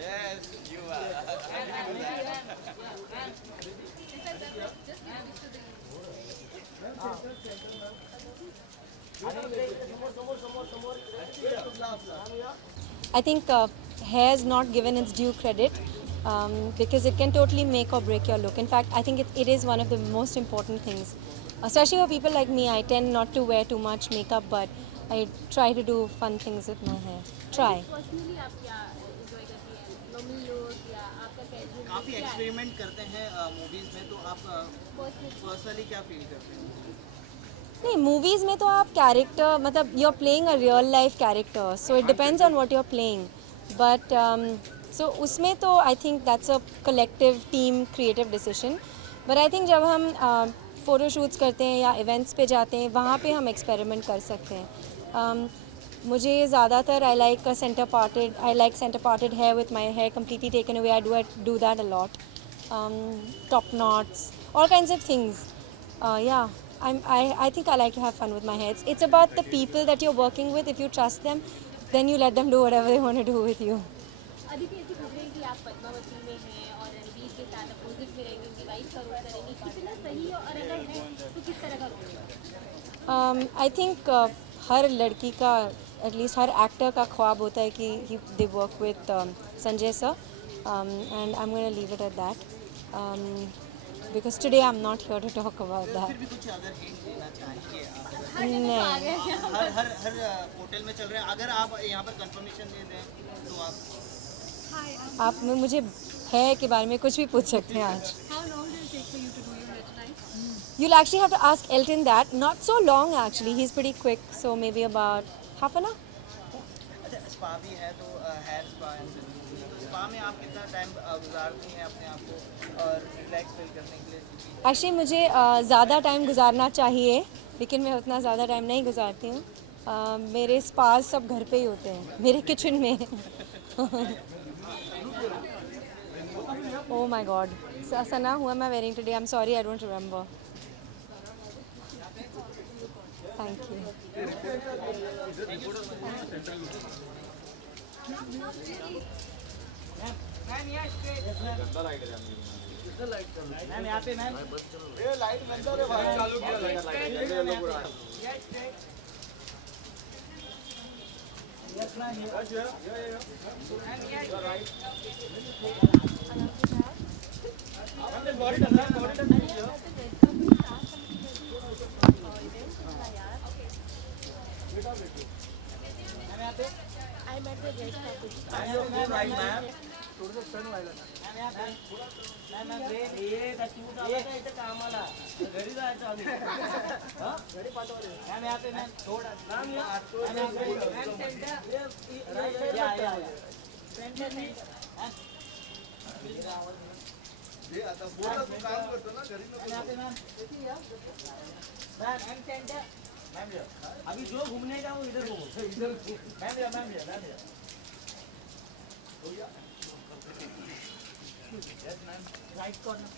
Yes, you are. I think hair is not given its due credit because it can totally make or break your look. In fact, I think it is one of the most important things. Especially for people like me, I tend not to wear too much makeup, but I try to do fun things with my hair. Try. Personally आप क्या एंजॉय करती हैं, normal look या आपका कैजुअल काफ़ी एक्सपेरिमेंट करते हैं मूवीज़ में, तो आप पर्सनली पर्सनली क्या फील करते हैं? नहीं, मूवीज़ में तो आप कैरेक्टर मतलब you are playing a real life character, so it depends on what you are playing, but so उसमें तो I think that's a collective team creative decision, but I think जब हम फ़ोटो शूट्स करते हैं या इवेंट्स पे जाते हैं वहाँ पे हम एक्सपेरिमेंट कर सकते हैं. मुझे ज़्यादातर I like centre parted hair with my hair completely taken away. I do that a lot. Top knots, all kinds of things. Yeah, I think I like to have fun with my hair. It's about the people that you're working with. If you trust them, then you let them do whatever they want to do with you. Aditi, ऐसी खबरें हैं कि आप पद्मावती में हैं और रणवीर के साथ अपोजिट में रहेंगे, उनकी वाइफ का रोल करेंगे. कितना सही और अगर है तो किस तरह का रोल? I think हर लड़की का, एटलीस्ट हर एक्टर का ख्वाब होता है कि they work with Sanjay sir, and I'm going to leave it at that. Because today I'm not here to talk about that. फिर भी कुछ अगर हिंट देना चाहिए आप, नहीं, हर होटल में चल रहे हैं, अगर आप यहाँ पर कंफर्मेशन दे दें तो आप आप मुझे hair के बारे में कुछ भी पूछ सकते हैं आज. How long will it take for you to do your hair tonight? You'll actually have to ask Elton that. Not so long actually. He's pretty quick, so maybe about half an hour. अच्छा, स्पा भी है तो hair spa है, स्पा में आप कितना टाइम गुजारती हैं अपने आप को और रिलैक्स फील करने के लिए? एक्चुअली मुझे ज़्यादा टाइम गुजारना चाहिए, लेकिन मैं उतना ज़्यादा टाइम नहीं गुजारती हूँ. मेरे स्पास सब घर पे ही होते हैं, मेरे किचन में. Oh my God. Sana, who am I wearing today? I'm sorry, I don't remember. Thank you. Ma'am यहाँ पे मैम ये लाइट बंद है भाई, चालू किया light. Yes ma'am, body done है, बॉडी डन है. मैम यहाँ पे I met the red carpet. Ma'am right ma'am थोड़ा सा स्टर्न वाला मैम यहाँ पे मैम ये का शूट आला का इथे कामाला घरी जायचं आम्ही. हां घरी पाठवले मैम यहाँ पे मैम थोड़ा मैम यहाँ पे मैम सेंटर या सेंटर नहीं ये आता बोला तू काम करतो ना घरी नको. यहाँ पे मैम मैम सेंटर मैम अभी जो घूमने का वो इधर घूमो इधर मैम हो गया. Yes ma'am right corner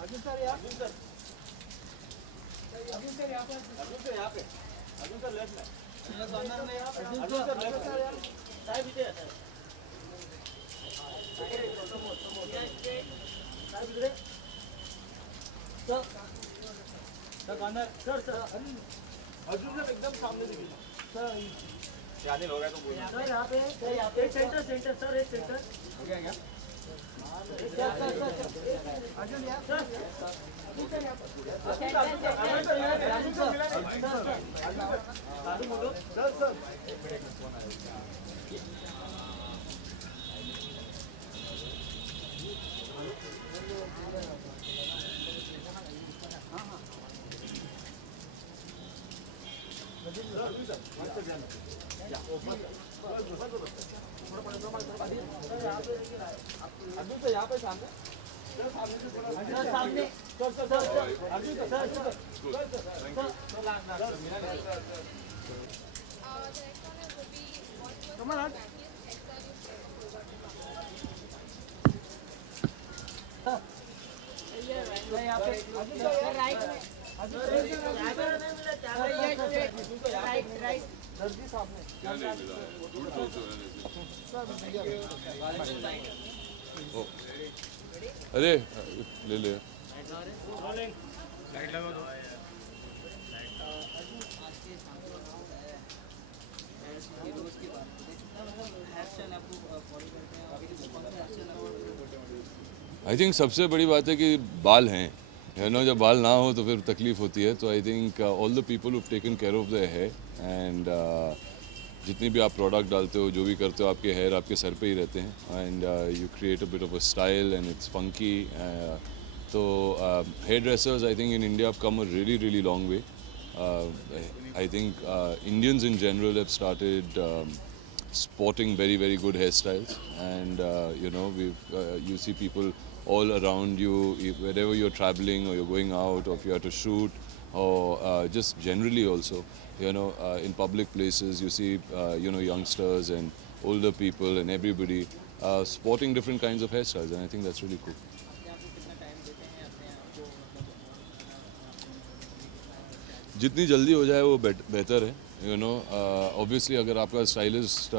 Arjun सर यहाँ पे अर्जुन सर लेफ्ट में अर्जुन सर लेफ्ट साहब इधर है सर अर्जुन सर एकदम सामने दिखे सर. शादी हो गया तो बोल. सर यहाँ पे एक सेंटर सर, एक सेंटर हो गया क्या? अर्जुन यहाँ सर अर्जुन सर यहाँ पे शांत है. सामने अरे ले ले आई थिंक सबसे बड़ी बात है कि बाल हैं जब बाल ना हो तो फिर तकलीफ होती है तो I think all the people who taken care of the hair and जितनी भी आप प्रोडक्ट डालते हो जो भी करते हो आपके हेयर आपके सर पे ही रहते हैं and you create a bit of a style and it's funky तो hairdressers I think in India have come a really long way I think Indians in general have started sporting very good hairstyles and you see people all around you wherever you're traveling or you're going out or if you have to shoot or just generally also in public places you see youngsters and older people and everybody sporting different kinds of hairstyles and I think that's really cool. जितनी जल्दी हो जाए वो बेहतर है ऑब्वियसली अगर आपका स्टाइलिस्ट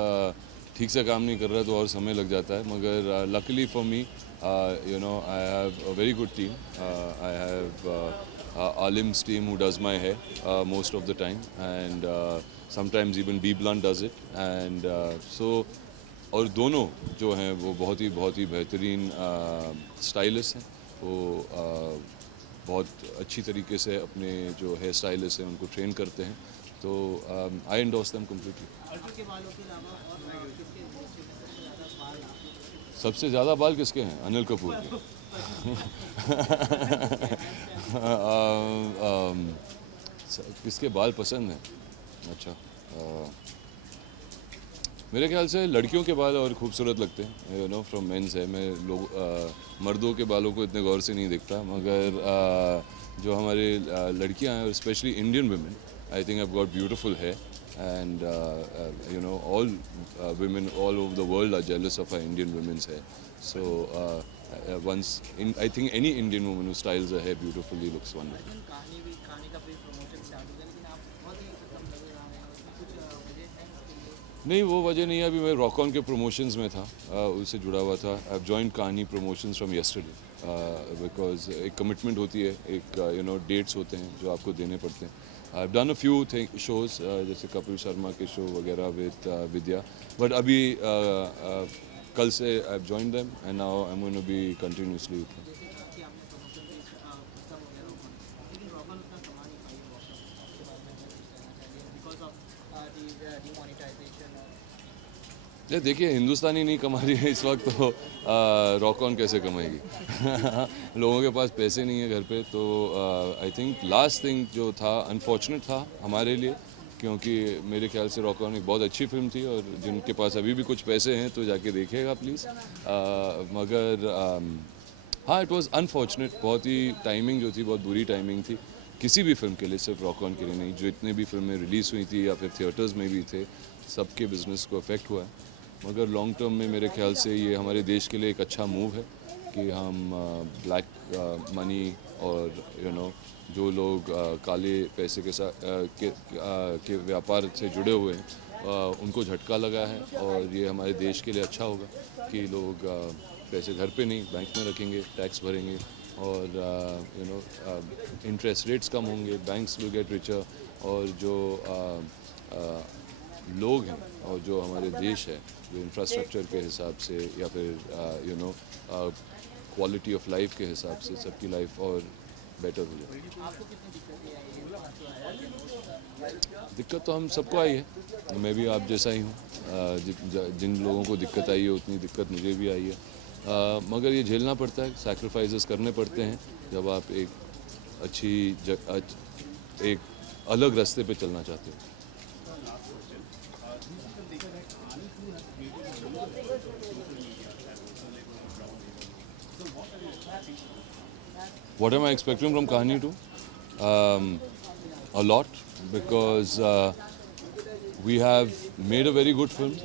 ठीक से काम नहीं कर रहा है तो और समय लग जाता है मगर luckily for me I have a very good team I have Alim's team who does my hair most of the time and sometimes even B Blunt does it and so और दोनों जो हैं वो बहुत ही बेहतरीन स्टाइलिस्ट हैं वो बहुत अच्छी तरीके से अपने जो हेयर स्टाइलिस्ट हैं उनको ट्रेन करते हैं तो आई एंडोर्स देम कम्प्लीटली. सबसे ज़्यादा बाल किसके हैं? अनिल कपूर के. किसके बाल पसंद हैं? अच्छा मेरे ख्याल से लड़कियों के बाल और खूबसूरत लगते हैं फ्रॉम मेंस है. मैं मर्दों के बालों को इतने गौर से नहीं देखता मगर जो हमारे लड़कियां हैं specially Indian women I think have got beautiful hair and all women all over the world are jealous of our Indian women's hair. So I think any Indian woman who styles her hair beautifully looks wonderful. नहीं वो वजह नहीं है. अभी मैं rock on के प्रमोशंस में था उससे जुड़ा हुआ था. आई हैव जॉइंड कहानी प्रमोशंस फ्रॉम येस्टरडे बिकॉज एक कमिटमेंट होती है एक डेट्स होते हैं जो आपको देने पड़ते हैं. I have done a few shows जैसे कपिल शर्मा के शो वगैरह विद विद्या बट अभी कल से I have joined them and now I am going to be continuously with them. ये देखिए हिंदुस्तानी नहीं कमा रही है इस वक्त तो रॉक ऑन कैसे कमाएगी. लोगों के पास पैसे नहीं है घर पे तो आई थिंक लास्ट थिंग जो था अनफॉर्चुनेट था हमारे लिए क्योंकि मेरे ख्याल से रॉक ऑन एक बहुत अच्छी फिल्म थी और जिनके पास अभी भी कुछ पैसे हैं तो जाके देखिएगा प्लीज़. मगर हाँ इट वाज अनफॉर्चुनेट. बहुत ही टाइमिंग जो थी बहुत बुरी टाइमिंग थी किसी भी फिल्म के लिए सिर्फ रॉक ऑन के लिए नहीं. जो इतने भी फिल्में रिलीज़ हुई थी या फिर थिएटर्स में भी थे सबके बिजनेस को अफेक्ट हुआ है. मगर लॉन्ग टर्म में मेरे ख्याल से ये हमारे देश के लिए एक अच्छा मूव है कि हम ब्लैक मनी और जो लोग काले पैसे के साथ के व्यापार से जुड़े हुए हैं उनको झटका लगा है और ये हमारे देश के लिए अच्छा होगा कि लोग पैसे घर पे नहीं बैंक में रखेंगे टैक्स भरेंगे और इंटरेस्ट रेट्स कम होंगे बैंक्स विल गेट रिचर और जो लोग हैं और जो हमारे देश है जो इंफ्रास्ट्रक्चर के हिसाब से या फिर क्वालिटी ऑफ लाइफ के हिसाब से सबकी लाइफ और बेटर हो जाए. दिक्कत तो हम सबको आई है. मैं भी आप जैसा ही हूँ. जिन लोगों को दिक्कत आई है उतनी दिक्कत मुझे भी आई है. मगर ये झेलना पड़ता है. सैक्रिफाइसेस करने पड़ते हैं जब आप एक अलग रास्ते पे चलना चाहते हो. what am I expecting from Kahani 2? A lot, because we have made a very good film.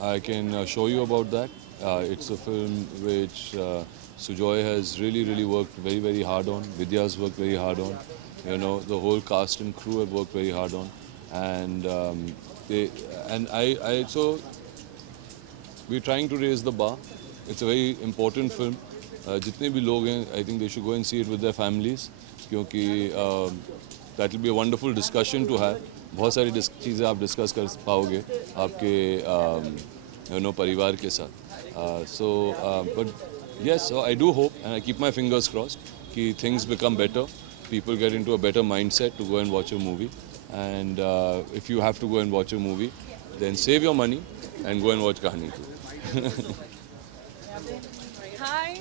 I can show you about that. It's a film which Sujoy has really worked very hard on. Vidya's worked very hard on. You know, the whole cast and crew have worked very hard on, and so we're trying to raise the bar. It's a very important film. जितने भी लोग हैं, I think they should go and see it with their families, क्योंकि that will be a wonderful discussion to have. बहुत सारी चीज़ें आप discuss कर पाओगे आपके परिवार के साथ. But yes, so I do hope, and I keep my fingers crossed, कि things become better. People get into a better mindset to go and watch a movie. And if you have to go and watch a movie, then save your money and go and watch Kahani 2. Hi.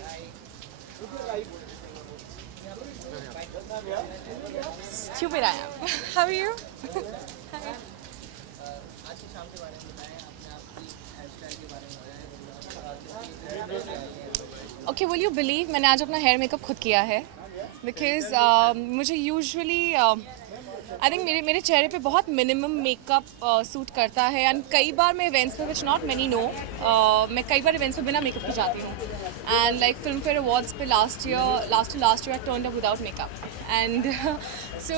Stupid I am. How are you? Okay, will you believe मैंने आज अपना hair makeup खुद किया है, because मुझे usually I think मेरे चेहरे पे बहुत मिनिमम मेकअप सूट करता है, एंड कई बार मैं इवेंट्स पे, विच नॉट मैनी नो, मैं कई बार इवेंट्स पे बिना मेकअप के जाती हूँ. And like Filmfare awards पे last year I turned up without makeup, and so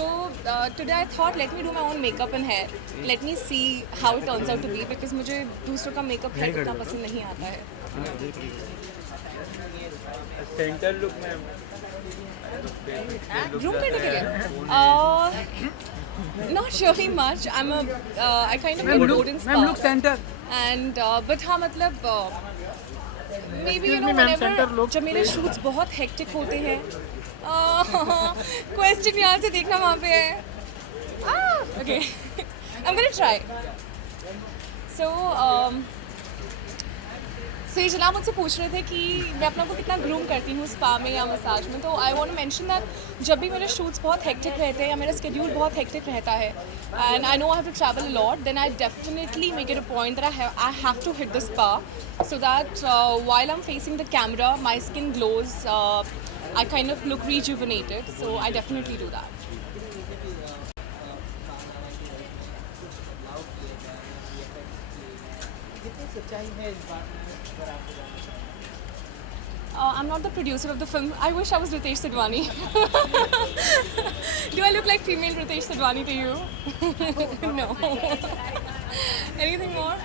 today I thought let me do my own makeup and hair, let me see how it turns out to be, because मुझे दूसरों का makeup hair इतना पसंद नहीं आता है. Centre look में ग्रूम करने के लिए not really much. I kind of get bored in spas. look center. And but हाँ मतलब maybe you know whenever जब मेरे shoots बहुत hectic होते हैं, question यहाँ से देखना वहाँ पे है. Okay. I'm gonna try. So ये जनाब मुझसे पूछ रहे थे कि मैं अपना को कितना ग्रूम करती हूँ स्पा में या मसाज में, तो I want to mention that जब भी मेरे शूट्स बहुत हेक्टिक रहते हैं या मेरा स्केड्यूल बहुत हेक्टिक रहता है, and I know I have to travel a lot, then I definitely make it a point that I have to hit the spa, so that while I am facing the camera my skin glows, I kind of look rejuvenated, so I definitely do that. I'm not the producer of the film. I wish I was Ritesh Sidhwani. Do I look like female Ritesh Sidhwani to you? No. Anything more?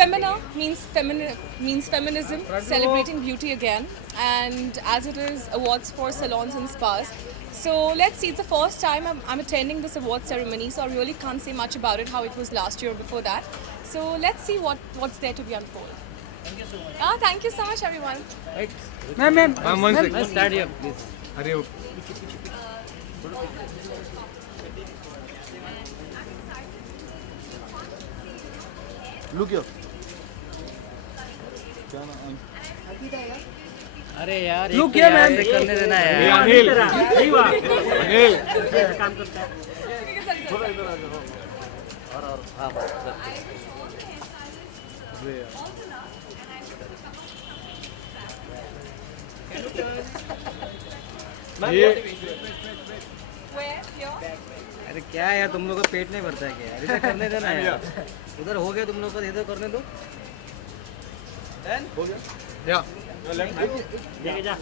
Femina means feminism, celebrating beauty again, and as it is awards for salons and spas. So let's see, it's the first time I'm attending this award ceremony, so I really can't say much about it, how it was last year or before that. So let's see what's there to be unfold. Thank you so much. Thank you so much, everyone. Ma'am. start here, please. Hurry up. Look here. अरे यार Look here, man. करने देना यार. अनिल सही बात. अनिल काम करता है. थोड़ा इधर आ जाओ. और हाँ बस. ये Where? Here? अरे क्या यार तुम लोग का पेट नहीं भरता है क्या यार, इधर करने देना यार. उधर हो गया तुम लोग का, इधर करने दो. हो गया. या लेके जा.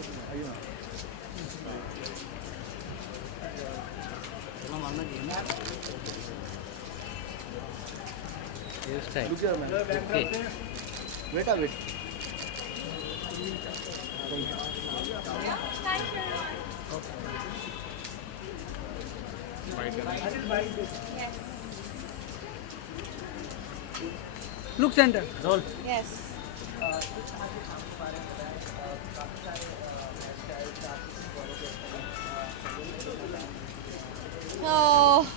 Look here, man. Wait a bit. Look center. Roll. Yes. Oh,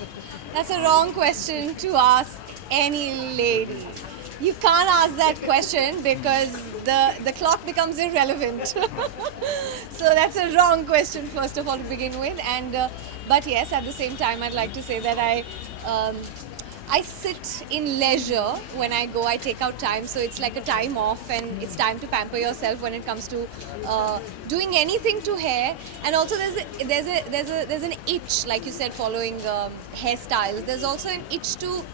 that's a wrong question to ask any lady. You can't ask that question because the clock becomes irrelevant. So that's a wrong question, first of all, to begin with. And but yes, at the same time, I'd like to say that I sit in leisure when I go. I take out time, so it's like a time off, and it's time to pamper yourself when it comes to doing anything to hair. And also, there's an itch, like you said, following hairstyles. There's also an itch to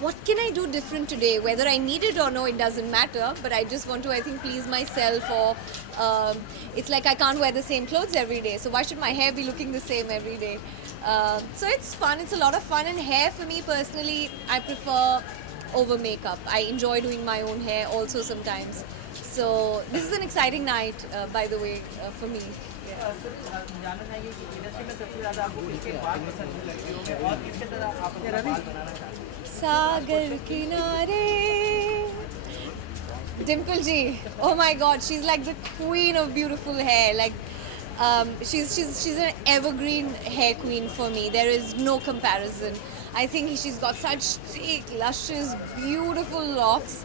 what can I do different today? Whether I need it or no, it doesn't matter. But I just want to, I think, please myself. Or it's like I can't wear the same clothes every day, so why should my hair be looking the same every day? So it's fun. It's a lot of fun. And hair, for me personally, I prefer over makeup. I enjoy doing my own hair also sometimes. So this is an exciting night, by the way, for me. जानना चाहिए कि इंडस्ट्री में सबसे ज़्यादा आपको किसके बाल पसंद है लड़कियों में और किसके तरह आप अपने बाल बनाना चाहते हैं? सागर किनारे Dimple ji, oh my God, she's like the queen of beautiful hair. Like, she's an evergreen hair queen for me. There is no comparison. I think she's got such thick, luscious, beautiful locks,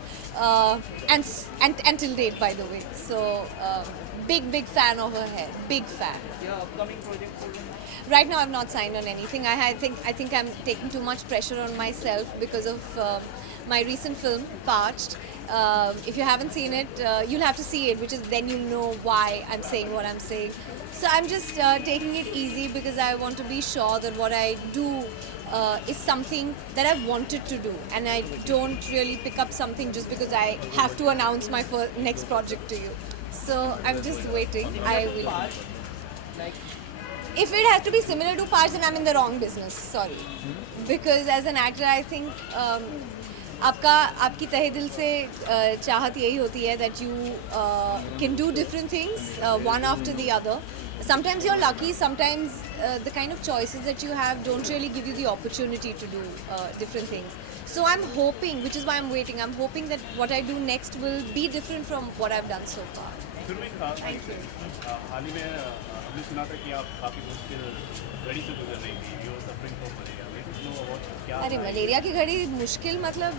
and till date, by the way. So, big fan of her hair. Big fan. Your upcoming project for Right now, I've not signed on anything. I think I'm taking too much pressure on myself because of my recent film, Parched. If you haven't seen it, you'll have to see it, which is then you know why I'm saying what I'm saying. So I'm just taking it easy because I want to be sure that what I do is something that I've wanted to do, and I don't really pick up something just because I have to announce my next project to you. So I'm just waiting. I will. If it has to be similar to Parched, then I'm in the wrong business. Sorry, because as an actor, I think आपकी तहे दिल से चाहत यही होती है that you can do different things one after the other. Sometimes you're lucky, sometimes the kind of choices that you have don't really give you the opportunity to do different things. So I'm hoping, which is why I'm waiting, I'm hoping that what I do next will be different from what I've done so far. हाल ही में हमने सुना था कि आप काफ़ी मुश्किल घड़ी से गुजर रही थी. You were suffering from malaria. Let us know about क्या. अरे मलेरिया की घड़ी मुश्किल मतलब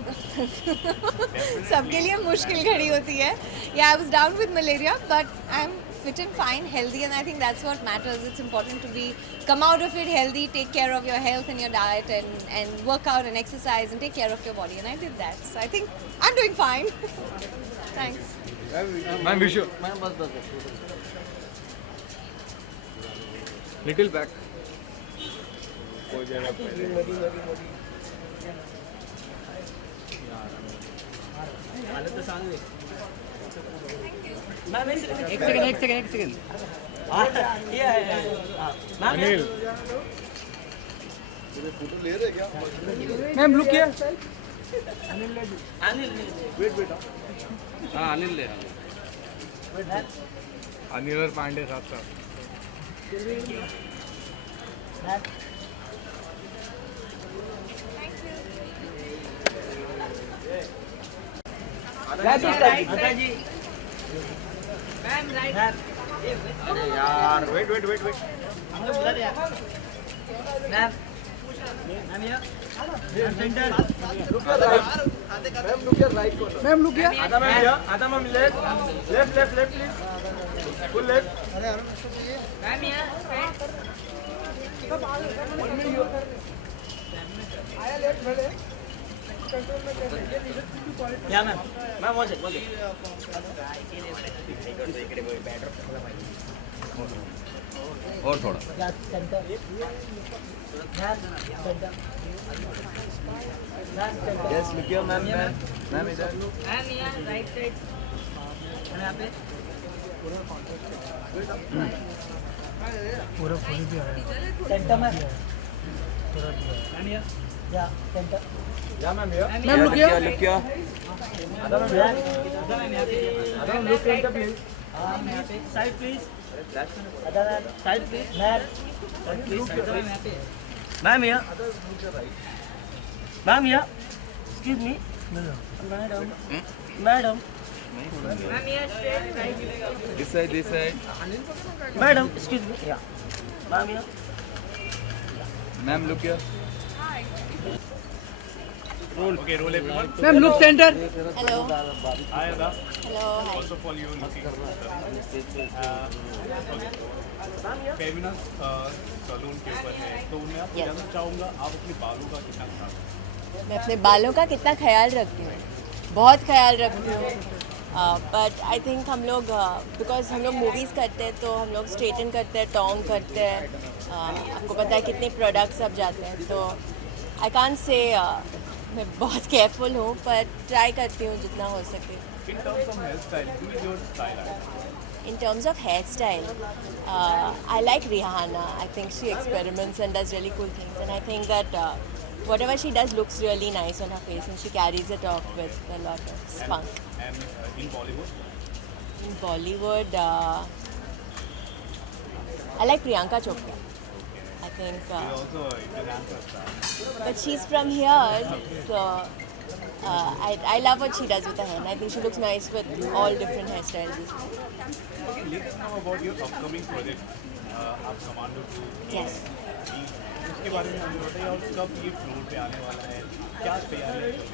सबके लिए मुश्किल घड़ी होती है. Yeah, I was down with malaria, but I'm fit and fine, healthy, and I think that's what matters. It's important to come out of it healthy, take care of your health and your diet, and work out and exercise and take care of your body. And I did that, so I think I'm doing fine. Thanks. Ma'am Vishu मैं बस little back हालत तो सांग दे. मैम एक सेकंड ये है मैम Anil ma'am look किया अनिल वेट हाँ अनिल ले अनिल और पांडे साथ साथ दादा जी मैम राइट. अरे यार वेट हम लोग उधर यार. मैम ये सेंटर मैम लुक किया आधा ma'am left please full left ma'am ये या मैम वन सेकंड और थोड़ा यस लुक योर मैम इधर मैम यहाँ राइट साइड यहाँ पे पूरा फुल भी आया सेंटर में मैम या सेंटर या मैम मैम लुक किया आधा मैम यहाँ पे आधा मैम लुक सेंटर प्लीज यहाँ पे side please side please ma'am यहाँ पे मैम यहाँ मैम यहाँ excuse me madam madam ma'am यहाँ this side madam excuse me या मैम यहाँ मैम लुक किया Roll. Okay, roll everyone. Ma'am look centre Hello. Hi, Ada. Hello. Hi. First of all, you're looking फेमिनस salon के ऊपर है, तो मैं आपको जानना चाहूँगा आप अपने बालों का कितना ख्याल रखते मैं अपने बालों का कितना ख्याल रखती हूँ, बहुत ख्याल रखती हूँ। बट आई थिंक हम लोग बिकॉज हम लोग मूवीज़ करते हैं तो हम लोग स्ट्रेटन करते हैं, टॉन्ग करते हैं। आपको पता है कितने प्रोडक्ट्स अब जाते हैं, तो आई कांट से मैं बहुत केयरफुल हूँ, पर ट्राई करती हूँ जितना हो सके। In terms of hairstyle, who is your style icon? In terms of hairstyle, I like Rihanna. I think she experiments and does really cool things, and I think that whatever she does looks really nice on her face, and she carries it off with a lot of spunk. And in Bollywood? In Bollywood, I like Priyanka Chopra. I think, She's also an Indian star. but she's from here, so I love what she does with her hair, and I think she looks nice with all different hairstyles. Let us know about your upcoming project. आप कमांडो 2 Yes. उसके बारे में हमें बताइए और कब ये फ्लोर पे आने वाला है, क्या तैयारी चल रही है?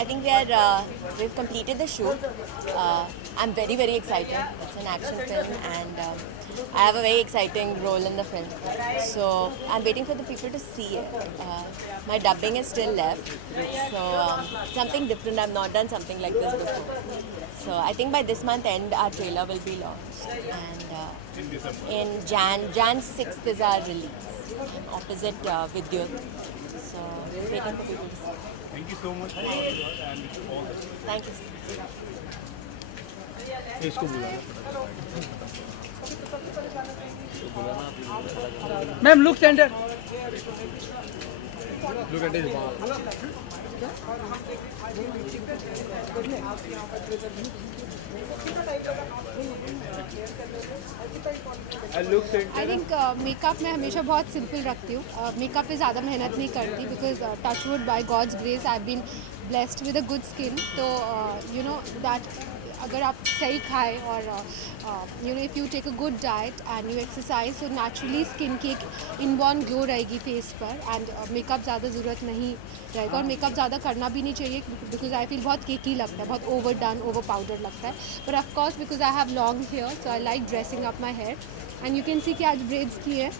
I think we've completed the shoot. I'm very, very excited. It's an action film, and I have a very exciting role in the film. So I'm waiting for the people to see it. My dubbing is still left, so something different. I've not done something like this before. So I think by this month end, our trailer will be launched, and In December. in Jan 6th is our release, opposite Vidyut. So waiting for people to see. Thank you so much for your work and wish you all the best. Thank you. sir. Ma'am look centre. I think makeup मैं हमेशा बहुत सिंपल रखती हूँ। मेकअप पे ज़्यादा मेहनत नहीं करती because touchwood by God's grace I been blessed with a good skin. तो यू नो दैट अगर आप सही खाएं और you know if you take a good diet and you exercise तो नेचुरली स्किन की एक इनबॉर्न ग्लो रहेगी फेस पर, एंड मेकअप ज़्यादा ज़रूरत नहीं रहेगा। और मेकअप ज़्यादा करना भी नहीं चाहिए बिकॉज आई फील बहुत केकी लगता है, बहुत ओवर डन ओवर पाउडर लगता है। But of course because I have long hair so I like dressing up my hair, and you can see कि आज ब्रेड्स की है।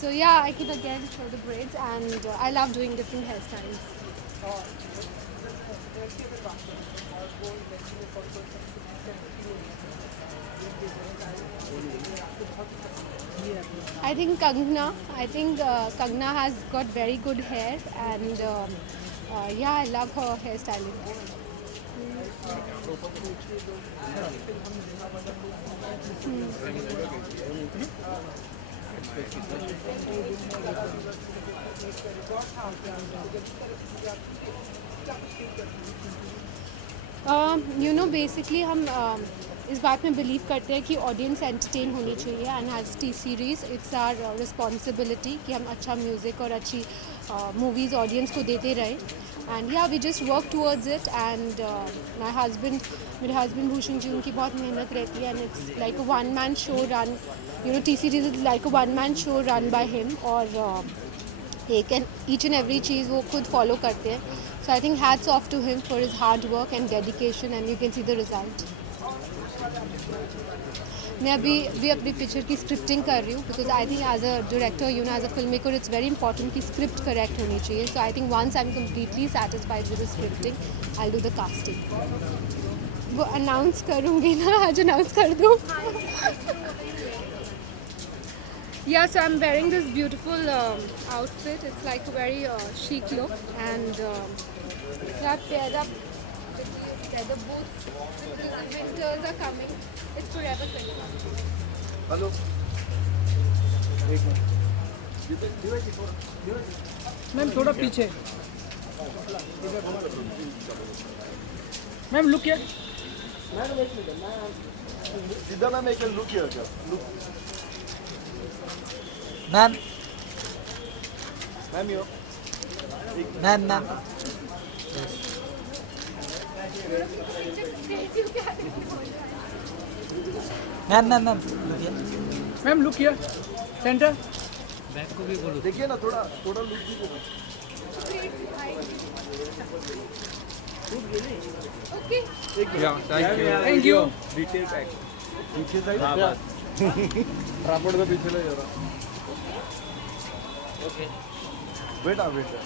So yeah I can again show the braids and I love doing different hair styles. I think Kangna has got very good hair, and yeah, I love her hairstyling. You know, basically हम इस बात में बिलीव करते हैं कि audience entertain होनी चाहिए, and has T series it's our responsibility कि हम अच्छा म्यूज़िक और अच्छी मूवीज़ ऑडियंस को देते रहें। And yeah we just work towards it, and मेरे हस्बैंड भूषण जी, उनकी बहुत मेहनत रहती है, and it's like a one man show run, you know T series is like a one man show run by him, और ईच एंड एवरी चीज़ वो खुद फॉलो करते हैं। So I think hats off to him for his hard work and dedication, and you can see the result. मैं अभी भी अपनी पिक्चर की स्क्रिप्टिंग कर रही हूँ because I think as a director, you know, as a filmmaker, it's very important कि script correct होनी चाहिए। So I think once I am completely satisfied with the scripting I do the casting. वो announce करूँगी ना, आज अनाउंस कर दूँ। Yeah, so I'm wearing this beautiful outfit. It's like a very chic look, and yeah, paired up with these leather boots because the winters are coming. It's forever 21. Hello ma'am थोड़ा पीछे। Ma'am look किया सीधा मैम एक look किया क्या look ma'am ma'am यो ma'am ma'am ma'am ma'am ma'am ma'am look किया centre देखिए ना थोड़ा थोड़ा लुक दीजिए। Okay. थैंक यू डिटेल पैक पीछे साइड ट्रापॉड का पीछे ले जरा ओके बेटा बेटा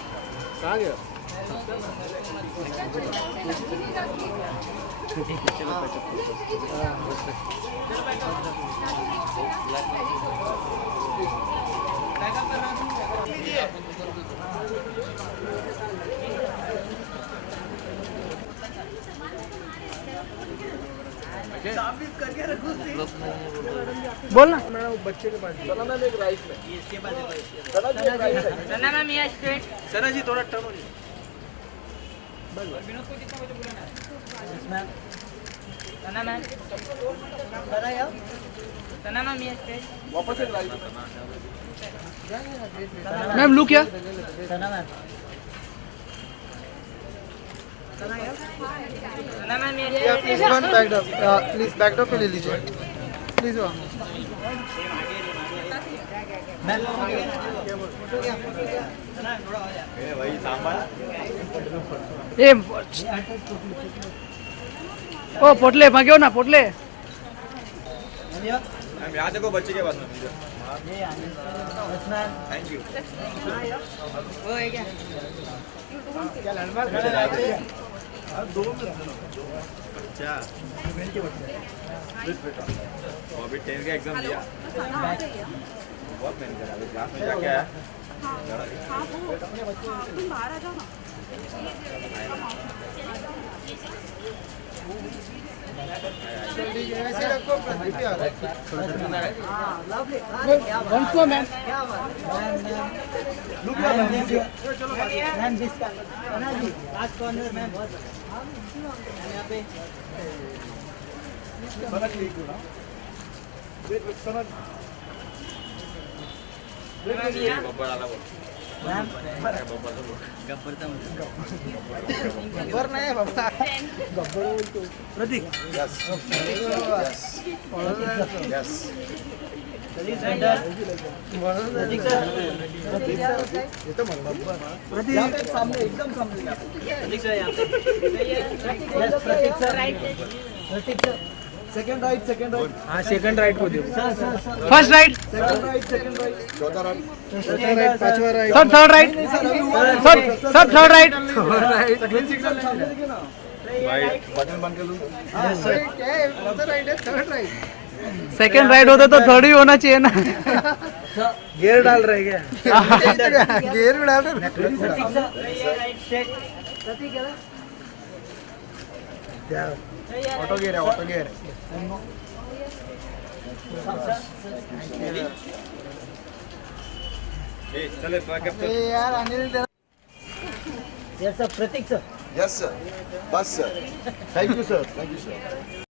बोल ना बच्चे के पास चला मैम एक राइट में इसके बाद देखो इसके चला जी एक राइट में सना मैम ये स्ट्रेट चला जी थोड़ा टर्न हो जी मैम सना मैम सना मैम ये स्ट्रेट वापस एक राइट मैम लुक क्या सना मैम सना मैम ये please one back up please back up पे ले लीजिए प्लीज वन मैम भाई सांभा ए ओ पोटले मांगो ना पोटले मैम यहाँ देखो बच्चे के पास में थैंक यू वो है क्या क्या लैंडमार्क है दो अच्छा वो अभी 10 का एग्जाम दिया बहुत मेहनत करा अभी क्लास में जाके आया ऐसे रखो प्रदीप आ रहा है वंस को मैम मैम जिसका सना जी लास्ट कॉर्नर मैम यहाँ पे समझ ली क्यों ना समझ बब्बर आला बोल मैम बब्बर तो बोल गब्बर था गब्बर नहीं है बाबा गब्बर बोल तो प्रतीक यस यस यस सेंटर प्रतीक सर ये तो बब्बर प्रदीप सामने एकदम सामने प्रतीक सर यहाँ पे यस प्रतीक सर प्रतीक सर सेकंड राइट हाँ सेकंड राइट को दे फर्स्ट राइट सेकंड राइट चौथा राइट चौथा राइट पांचवा right sir third right sir third right भाई बटन बंद कर लूँ क्या है कौन सा राइट है थर्ड राइट सेकंड राइट होता तो थर्ड ही होना चाहिए ना गियर डाल रहे क्या गियर भी डाल रहे प्रतीक सर ये राइट स्ट्रेट प्रतीक है ऑटो गियर है ऑटो गियर चले यार अनिल यस सर प्रतीक सर यस सर बस सर थैंक यू सर